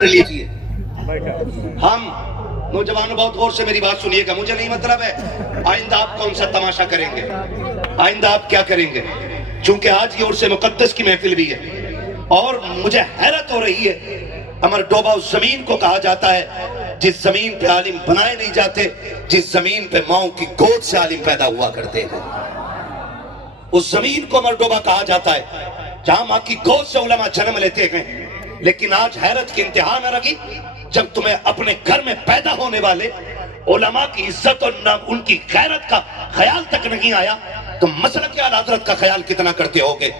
لیجیے ہم نوجوانوں بہت غور سے میری بات سنیے گا. مجھے نہیں مطلب ہے آئندہ آپ کون سا تماشا کریں گے, آئندہ آپ کیا کریں گے, چونکہ آج یہ عرس مقدس کی محفل بھی ہے اور مجھے حیرت ہو رہی ہے. امر ڈوبا اس زمین کو کہا جاتا ہے جس زمین پہ عالم بنائے نہیں جاتے, جس زمین پہ ماؤں کی گود سے عالم پیدا ہوا کرتے ہیں. اس زمین کو امر ڈوبا کہا جاتا ہے جہاں ماں کی گود سے علماء جنم لیتے ہیں. لیکن آج حیرت کی انتہا نہ رہی جب تمہیں اپنے گھر میں پیدا ہونے والے علماء کی عزت اور ان کی غیرت کا خیال تک نہیں آیا تو مسلک اعلیٰ حضرت کا خیال کتنا کرتے ہوگے.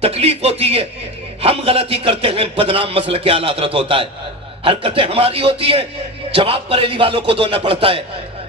تکلیف ہوتی ہے, ہم غلطی کرتے ہیں, بدنام مسلک اعلیٰ حضرت ہوتا ہے. حرکتیں ہماری ہوتی ہیں, جواب بریلی والوں کو دینا پڑتا ہے.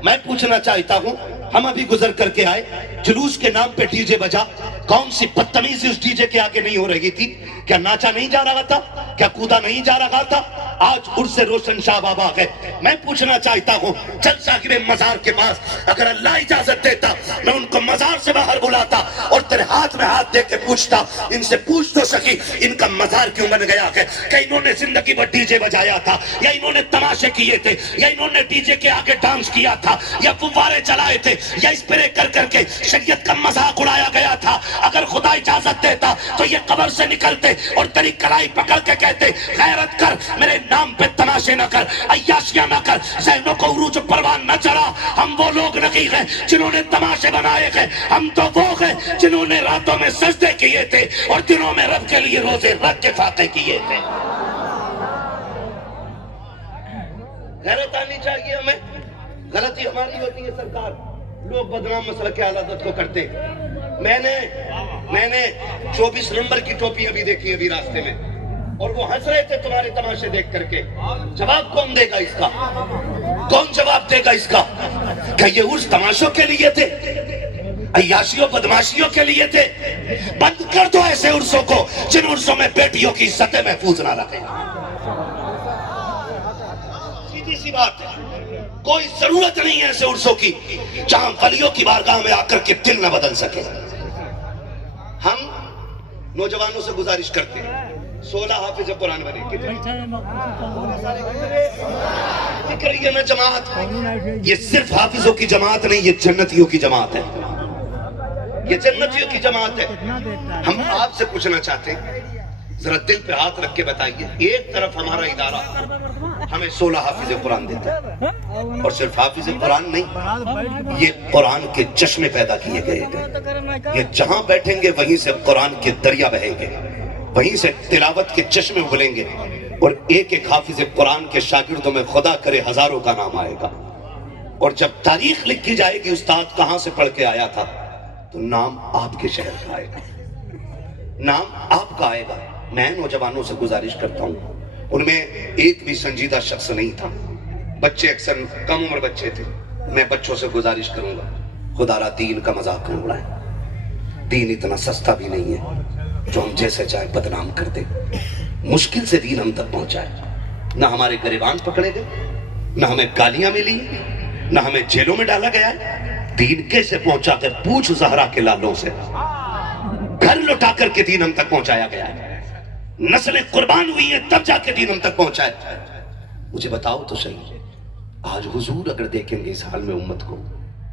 میں پوچھنا چاہتا ہوں, ہم ابھی گزر کر کے آئے, جلوس کے نام پہ ڈی جے بجا, کون سی بدتمیزی اس ڈی جے کے آگے نہیں ہو رہی تھی؟ کیا ناچا نہیں جا رہا تھا؟ کیا کودا نہیں جا رہا تھا؟ آج عرس روشن شاہ بابا ہے. میں پوچھنا چاہتا ہوں, چل صاحب مزار کے پاس اگر اللہ اجازت دیتا میں ان کو مزار سے باہر بلاتا اور تیرے ہاتھ میں ہاتھ دے کے پوچھتا, ان سے پوچھ تو سکی ان کا مزار کیوں بن گیا ہے؟ کہ انہوں نے زندگی بھر ڈی جے بجایا تھا, یا انہوں نے تماشے کیے تھے, یا انہوں نے ڈی جے کے آگے ڈانس کیا تھا, یا فوارے چلائے تھے, یا اسپرے کر کر کے شریعت کا مذاق اڑایا گیا تھا. اگر خدا اجازت دیتا تو یہ قبر سے نکلتے اور تیری کلائی پکڑ کے کہتے غیرت کر, میرے نام پہ تماشے نہ کر, عیاشیاں نہ کر, ذہنوں کو عروج پروان نہ چڑھا. ہم وہ لوگ نہیں ہیں جنہوں نے تماشے بنائے ہیں, ہم تو وہ ہیں جنہوں نے راتوں میں سجدے کیے تھے اور دنوں میں رب کے لیے روزے رکھ کے فاتح کیے تھے. غیرت آنی چاہیے ہمیں. غلطی ہماری ہوتی ہے سرکار, لوگ بدنام مسلک اعلیٰ حضرت کو کرتے. میں نے 24 نمبر کی ٹوپی ابھی دیکھی ابھی راستے میں, اور وہ ہنس رہے تھے تمہارے تماشے دیکھ کر کے. جواب کون دے گا اس کا؟ کون جواب دے گا اس کا؟ کہ یہ عرس تماشوں کے لیے تھے, عیاشیوں بدماشیوں کے لیے تھے؟ بند کر دو ایسے عرسوں کو جن عرسوں میں بیٹیوں کی عزتیں محفوظ نہ رکھیں. سیدھی سی بات ہے, کوئی ضرورت نہیں ہے ایسے عرسوں کی جہاں ولیوں کی بارگاہ میں آ کر کے دل نہ بدل سکے. ہم نوجوانوں سے گزارش کرتے ہیں 16 حافظ قرآن بنے. یہ نا جماعت, یہ صرف حافظوں کی جماعت نہیں, یہ جنتیوں کی جماعت ہے, یہ جنتیوں کی جماعت ہے. ہم آپ سے پوچھنا چاہتے ہیں, ذرا دل پہ ہاتھ رکھ کے بتائیے, ایک طرف ہمارا ادارہ ہمیں 16 حافظ قرآن دیتا ہے, اور صرف حافظ قرآن نہیں, یہ قرآن کے چشمے پیدا کیے گئے ہیں. یہ جہاں بیٹھیں گے وہیں سے قرآن کے دریا بہیں گے, وہیں سے تلاوت کے چشمے ابلیں گے, اور ایک ایک حافظ قرآن کے شاگردوں میں خدا کرے ہزاروں کا نام آئے گا. اور جب تاریخ لکھی جائے گی استاد کہاں سے پڑھ کے آیا تھا, تو نام آپ کے شہر کا آئے گا, نام آپ کا آئے گا. میں نوجوانوں سے گزارش کرتا ہوں, ان میں ایک بھی سنجیدہ شخص نہیں تھا, بچے اکثر کم عمر بچے تھے. میں بچوں سے گزارش کروں گا, خدا را دین کا مذاق نہ اڑائیں. دین اتنا سستا بھی نہیں ہے جو ہم جیسے چاہے بدنام کر دیں. مشکل سے دین ہم تک پہنچائے, نہ ہمارے گریبان پکڑے گئے, نہ ہمیں گالیاں ملی, نہ ہمیں جیلوں میں ڈالا گیا ہے. دین کیسے پہنچا کر پوچھ زہرا کے لالوں سے, گھر لٹا کر کے دین ہم تک پہنچایا گیا ہے. نسلیں قربان ہوئی ہیں تب جا کے دین ہم تک پہنچائے. مجھے بتاؤ تو صحیح, آج حضور اگر دیکھیں گے اس حال میں امت کو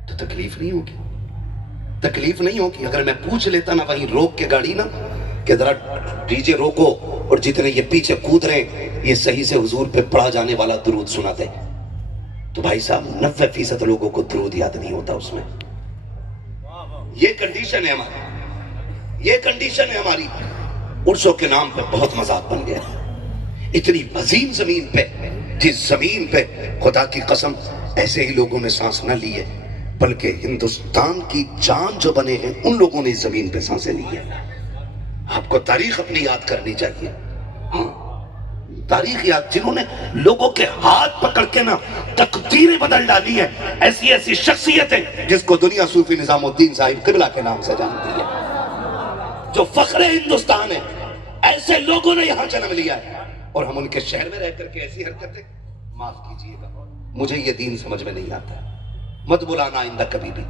تو تکلیف نہیں ہوگی؟ تکلیف نہیں ہوگی؟ اگر میں پوچھ لیتا نا وہیں روک کے گاڑی نا کہ ذرا ڈی جے روکو, اور جتنے یہ پیچھے کود رہے ہیں یہ صحیح سے حضور پہ پڑھا جانے والا درود سنا دے, تو بھائی صاحب 90% لوگوں کو درود یاد نہیں ہوتا اس میں. یہ کنڈیشن ہے ہماری, یہ کنڈیشن ہے ہماری. عرسوں کے نام پہ بہت مذاق بن گیا. اتنی عظیم زمین پہ, جس زمین پہ خدا کی قسم ایسے ہی لوگوں نے سانس نہ لی ہے, بلکہ ہندوستان کی جان جو بنے ہیں ان لوگوں نے اس زمین پہ سانسیں لی ہیں. آپ کو تاریخ اپنی یاد کرنی چاہیے. ہاں, تاریخ یاد, جنہوں نے لوگوں کے ہاتھ پکڑ کے نا تقدیریں بدل ڈالی ہیں. ایسی ایسی شخصیتیں جس کو دنیا صوفی نظام الدین صاحب قبلہ کے نام سے جانتی ہے, جو فخر ہندوستان ہے. ایسے لوگوں نے یہاں جنم لیا ہے, اور ہم ان کے شہر میں رہ کر کے ایسی حرکتیں. معاف کیجئے گا, مجھے یہ دین سمجھ میں نہیں آتا. مت بلانا آئندہ کبھی بھی.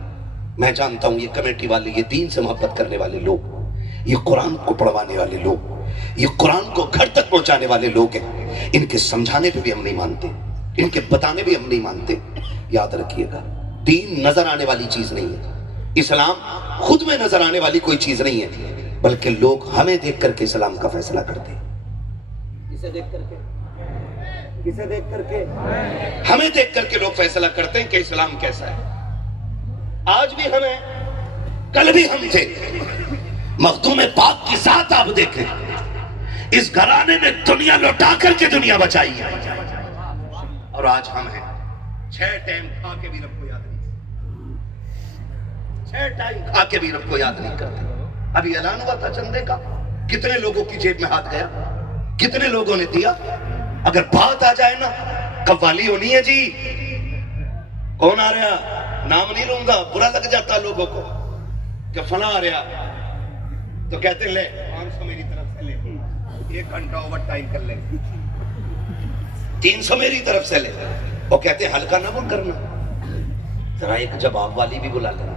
میں جانتا ہوں یہ کمیٹی والے, یہ دین سے محبت کرنے والے لوگ, یہ قرآن کو پڑھوانے والے لوگ, یہ قرآن کو گھر تک پہنچانے والے لوگ ہیں. ان کے سمجھانے پہ بھی ہم نہیں مانتے، ان کے بتانے بھی ہم نہیں مانتے۔ یاد رکھیے گا، دین نظر آنے والی چیز نہیں ہے، اسلام خود میں نظر آنے والی کوئی چیز نہیں ہے، بلکہ لوگ ہمیں دیکھ کر کے اسلام کا فیصلہ کرتے ہیں۔ کسے دیکھ کر کے؟ کسے دیکھ کر کے؟ ہمیں دیکھ کر کے لوگ فیصلہ کرتے ہیں کہ اسلام کیسا ہے۔ آج بھی ہمیں، کل بھی ہم تھے۔ مخدوم پاک کی ذات آپ دیکھیں، اس گھرانے نے دنیا لوٹا کر کے دنیا بچائی ہے، اور آج ہم ہیں 6 ٹائم کھا کے بھی رب کو یاد نہیں، 6 ٹائم کھا کے بھی رب کو یاد نہیں کرتے۔ ابھی اعلان ہوا تھا چندے کا، کتنے لوگوں کی جیب میں ہاتھ گیا، کتنے لوگوں نے دیا؟ اگر بات آ جائے نا قوالی ہونی ہے جی، کون آ رہا، نام نہیں لوں گا، برا لگ جاتا لوگوں کو کہ فلاں آ رہا، تو کہتے ہیں لے 500 میری طرف سے لے، 1 گھنٹہ اوور ٹائم کر لیں، 300 میری طرف سے لے۔ وہ کہتے ہیں ہلکا نہ بول کرنا، ذرا ایک جواب والی بھی بلا لینا،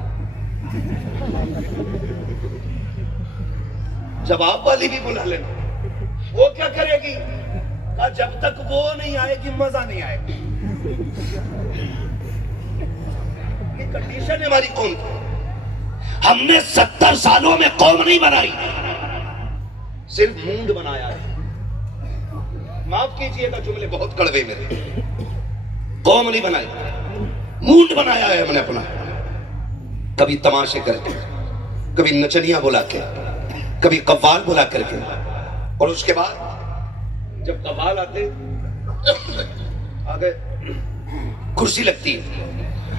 جواب والی بھی بلا لینا۔ وہ کیا کرے گی؟ کہا جب تک وہ نہیں آئے گی مزہ نہیں آئے گا۔ یہ کنڈیشن ہے ہماری قوم کی۔ ہم نے 70 سالوں میں قوم نہیں بنائی، صرف مونڈ بنایا ہے۔ معاف کیجئے گا جملے بہت کڑوے میرے، قوم نہیں بنائی، مونڈ بنایا ہے ہم نے اپنا، کبھی تماشے کر کے، کبھی نچنیاں بلا کے، کبھی قوال بلا کر کے، اور اس کے بعد جب قوال آتے آگے کرسی لگتی ہے،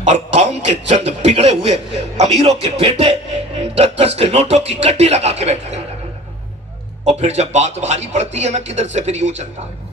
اور قوم کے چند بگڑے ہوئے امیروں کے بیٹے 10 کے نوٹوں کی کٹی لگا کے بیٹھتے ہیں، اور پھر جب بات بھاری پڑتی ہے نا کدھر سے، پھر یوں چلتا ہے۔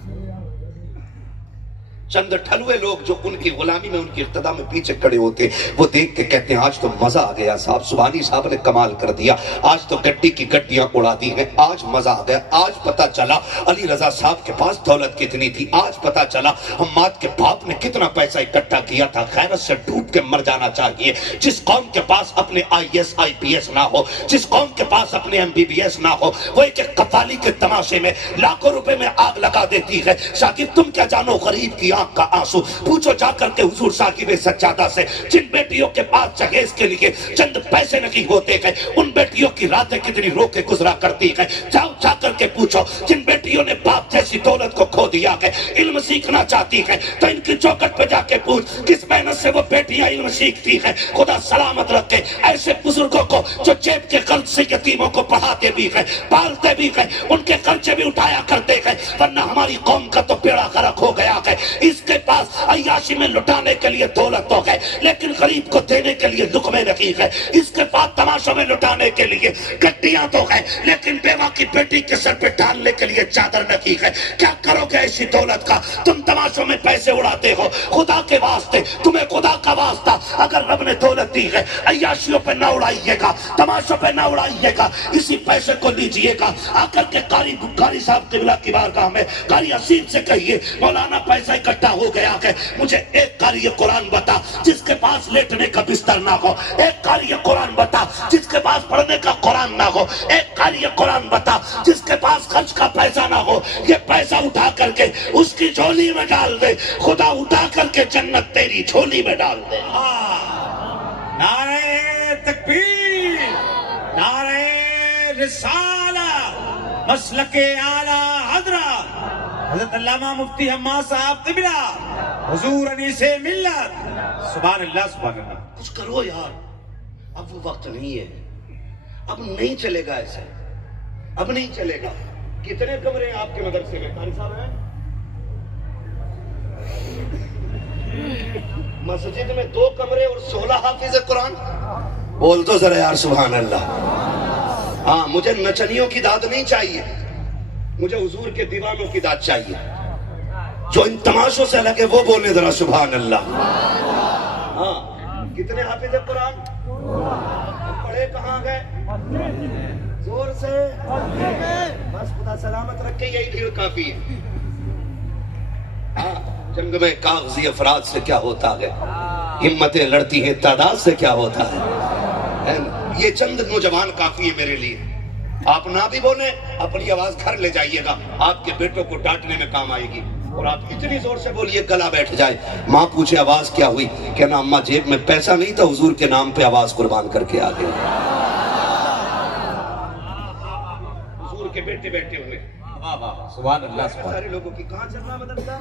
چند ٹھلوے لوگ جو ان کی غلامی میں، ان کی اقتداء میں پیچھے کھڑے ہوتے، وہ دیکھ کے کہتے ہیں آج تو مزہ آ گیا صاحب، سبحانی صاحب نے کمال کر دیا، آج تو گڈی کی گڈیاں اڑا دی ہیں، آج مزہ آ گیا، آج پتا چلا علی رضا صاحب کے پاس دولت کتنی تھی، آج پتا چلا حماد کے باپ نے کتنا پیسہ اکٹھا کیا تھا۔ خیرت سے ڈوب کے مر جانا چاہیے۔ جس قوم کے پاس اپنے IAS IPS نہ ہو، جس قوم کے پاس اپنے MBBS نہ ہو، وہ ایک قوالی کے تماشے میں لاکھوں روپے میں آگ لگا دیتی ہے۔ شاگرد تم کیا جانو غریب کی آنکھ کا آنسو، پوچھو جا کر کے حضور ثاقب سجادہ سے، جن بیٹیوں کے پاس جہیز کے لیے چند پیسے نہیں ہوتے ہیں، ان بیٹیوں کی راتیں کتنی رو کے گزرا کرتی ہیں۔ جاؤ جا کر کے پوچھو جن بیٹیوں نے باپ جیسی دولت کو کھو دیا ہے، علم سیکھنا چاہتی ہیں، تو ان کی چوکٹ پہ جا کے پوچھ کس محنت سے وہ بیٹیاں علم سیکھتی ہیں۔ خدا سلامت رکھے ایسے بزرگوں کو جو جیب کے قرض سے یتیموں کو پڑھاتے بھی ہیں، پالتے بھی ہیں، ان کے خرچے بھی اٹھایا کرتے ہیں، ورنہ ہماری قوم کا تو بیڑا غرق ہو گیا ہے۔ اس کے پاس عیاشی میں لٹانے کے لیے دولت تو ہے، لیکن غریب کو دینے کے لیے لقمے نہیں ہے۔ اس کے پاس تماشوں میں لٹانے کے لیے گڈیاں تو ہے، لیکن بیوہ کی بیٹی کے سر پہ ڈالنے کے لیے چادر نہیں ہے۔ کیا کرو گے ایسی دولت کا؟ تم تماشوں میں پیسے اڑاتے ہو۔ خدا کے واسطے، تمہیں خدا کا واسطہ، اگر رب نے دولت دی ہے عیاشیوں پہ نہ اڑائیے گا، تماشوں پہ نہ اڑائیے گا، اسی پیسے کو لیجئے گا۔ آ کر کے قاری صاحب قبلہ کی بارگاہ میں قاری حسین سے کہیے مولانا پیسہ اکٹھا ہو گیا ہے، مجھے ایک قاری قرآن بتا جس کے پاس لیٹنے کا بستر نہ ہو، ایک قاری قرآن بتا جس کے پاس پڑھنے کا قرآن نہ ہو، ایک قاری قرآن بتا جس کے پاس خرچ کا پیسہ نہ ہو۔ یہ پیسہ اٹھا کر کے اس کی جھولی میں ڈال دے، خدا اٹھا کر کے جنت تیری جھولی میں ڈال دے۔ نعرہ تکبیر، نعرہ رسالہ، مسلک اعلیٰ حضرت حضرت علامہ مفتی حماد صاحب قبلہ، حضور انیس ملت، سبحان اللہ سبحان اللہ۔ کچھ کرو یار، اب وہ وقت نہیں ہے، اب نہیں چلے گا ایسے، اب نہیں چلے گا۔ کتنے کمرے ہیں آپ کے مدرسے میں؟ قاری صاحب ہیں؟ مسجد میں 2 کمرے اور 16 حافظ قرآن؟ بول تو ذرا یار سبحان اللہ۔ ہاں، مجھے نچنیوں کی داد نہیں چاہیے، مجھے حضور کے دیوانوں کی داد چاہیے، جو ان تماشوں سے لگے وہ بولے ذرا سبحان اللہ۔ ہاں، کتنے حافظ قرآن؟ پڑھے کہاں گئے؟ زور سے بس خدا سلامت رکھے، یہی بھیڑ کافی ہے۔ ہاں، جنگ میں کاغذی افراد سے کیا ہوتا ہے، ہمتیں لڑتی ہیں تعداد سے کیا ہوتا ہے۔ یہ چند نوجوان کافی ہے میرے لیے، آپ نہ بھی بولیں، اپنی آواز گھر لے جائیے گا، آپ کے بیٹوں کو ڈانٹنے میں کام آئے گی. اور آپ اتنی زور سے بولیے گلا بیٹھ جائے. ماں پوچھے آواز کیا ہوئی، کہنا اماں جیب میں پیسہ نہیں تھا، حضور کے نام پہ آواز قربان کر کے آ گئے. حضور کے بیٹے بیٹھے ہوئے. سبحان اللہ سارے لوگوں کی کہاں چل رہا مدرسہ؟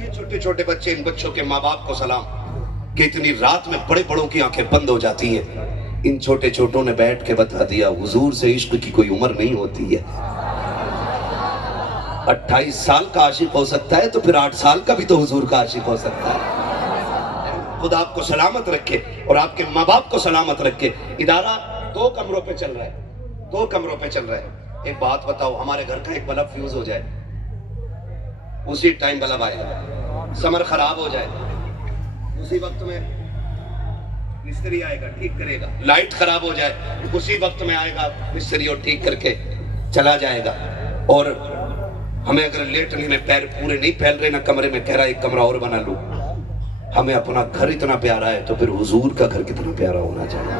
یہ چھوٹے چھوٹے بچے، ان بچوں کے ماں باپ کو سلام کہ اتنی رات میں بڑے بڑوں کی آنکھیں بند ہو جاتی ہیں. ان چھوٹے چھوٹوں نے بیٹھ کے بتا دیا حضور سے عشق کی کوئی عمر نہیں ہوتی ہے. 28 سال کا عاشق ہو سکتا ہے تو پھر 8 سال کا بھی تو حضور کا عاشق ہو سکتا ہے. خدا آپ کو سلامت رکھے اور آپ کے ماں باپ کو سلامت رکھے. ادارہ 2 کمروں پہ چل رہا ہے، 2 کمروں پہ چل رہا ہے. ایک بات بتاؤ، ہمارے گھر کا ایک بلب فیوز ہو جائے، اسی ٹائم بلب آئے گا. سمر خراب ہو جائے، اسی وقت میں مستری آئے گا ٹھیک کرے گا. لائٹ خراب ہو جائے، اسی وقت میں آئے گا مستری اور ٹھیک کر کے چلا جائے گا. اور ہمیں اگر لیٹنے میں پیر پورے نہیں پھیل رہے، نہ کمرے میں کہہ رہا ایک کمرہ اور بنا لوں. ہمیں اپنا گھر اتنا پیارا ہے تو پھر حضور کا گھر کتنا پیارا ہونا چاہیے.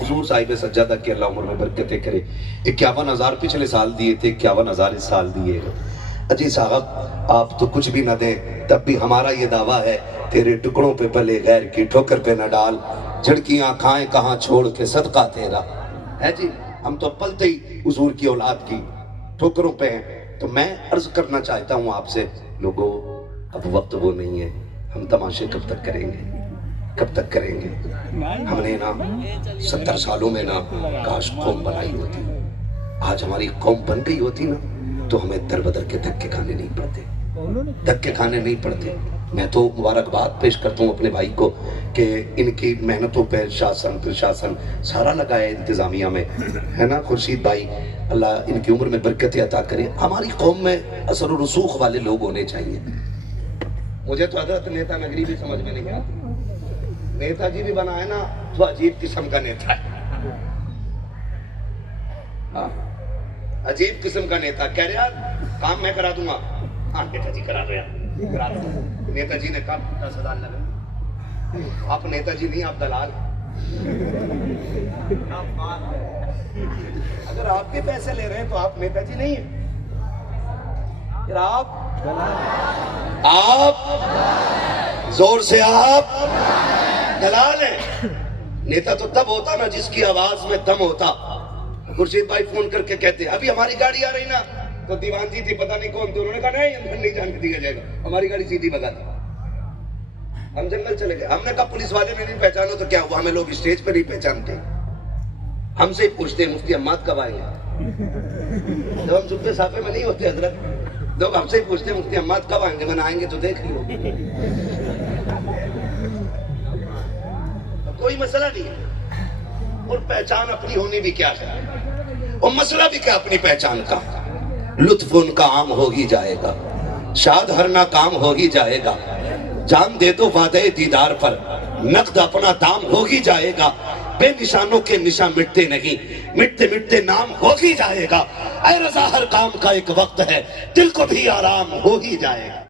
حضور صاحب سجادہ کی اللہ عمر میں برکتیں کرے. 51,000 پچھلے سال دیے تھے، 51,000 اس سال دیے. اجی صاحب آپ تو کچھ بھی نہ دیں تب بھی ہمارا یہ دعویٰ ہے، تیرے ٹکڑوں پہ پلے غیر کی ٹھوکر پہ نہ ڈال، جھڑکیاں کھائیں کہاں چھوڑ کے صدقہ تیرا ہے. جی ہم تو پلتے ہی حضور کی اولاد کی ٹھوکروں پہ ہیں. تو میں عرض کرنا چاہتا ہوں آپ سے لوگوں، اب وقت وہ نہیں ہے. ہم تماشے کب تک کریں گے، کب تک کریں گے؟ ہم نے نا 70 سالوں میں نا کاش قوم بنائی ہوتی. آج ہماری قوم بن گئی ہوتی نا تو ہمیں در بدر کے دھکے کھانے نہیں پڑتے، دھکے کھانے نہیں پڑتے. میں تو مبارکباد پیش کرتا ہوں اپنے بھائی کو کہ ان کی محنتوں پہ شاسن پرشاسن سارا لگا ہے انتظامیہ میں، ہے نا. خورشید بھائی اللہ ان کی عمر میں برکتیں عطا کرے. ہماری قوم میں اثر و رسوخ والے لوگ ہونے چاہیے. مجھے تو حضرت نیتا نگری بھی سمجھ میں نہیں آتی. نیتا جی بھی بنا ہے نا تو عجیب قسم کا نیتا ہے، عجیب قسم کا نیتا. کہہ رہا کام میں کرا دوں گا، ہاں نیتا جی کرا رہے ہیں. نیتا جی نے کہا 10,000 لگے. آپ نیتا جی نہیں، آپ دلال. اگر آپ کے پیسے لے رہے ہیں تو آپ نیتا جی نہیں ہیں، پھر آپ زور سے آپ دلال ہیں. نیتا تو تب ہوتا نا جس کی آواز میں دم ہوتا. خورشید بھائی فون کر کے کہتے ابھی ہماری گاڑی آ رہی نا، تو دیوان جی تھی پتہ نہیں کون تھی، انہوں نے کہا نہیں اندر نہیں جان کے دیا جائے گا. ہماری گاڑی سیدھی بگا دی، ہم جنگل چلے گئے. ہم نے کہا پولیس والے نے نہیں پہچانا تو کیا ہوا، ہمیں لوگ اسٹیج پہ نہیں پہچانتے. ہم سے پوچھتے ہیں مفتی حماد کب آئیں گے، جب ہم جبے صافے میں نہیں ہوتے حضرت. لوگ ہم سے ہی پوچھتے ہیں مفتی حماد کب آئیں گے، میں آئیں گے تو دیکھ لو. کوئی مسئلہ نہیں ہے. اور پہچان اپنی ہونی بھی کیا ہے، اور مسئلہ بھی کیا اپنی پہچان کا. لطف ان کا عام ہو ہی جائے گا، شاد ہر ناکام ہو ہی جائے گا. جان دے دو وعدے دیدار پر، نقد اپنا دام ہو ہی جائے گا. بے نشانوں کے نشان مٹتے نہیں، مٹتے مٹتے نام ہو ہی جائے گا. اے رضا ہر کام کا ایک وقت ہے، دل کو بھی آرام ہو ہی جائے گا.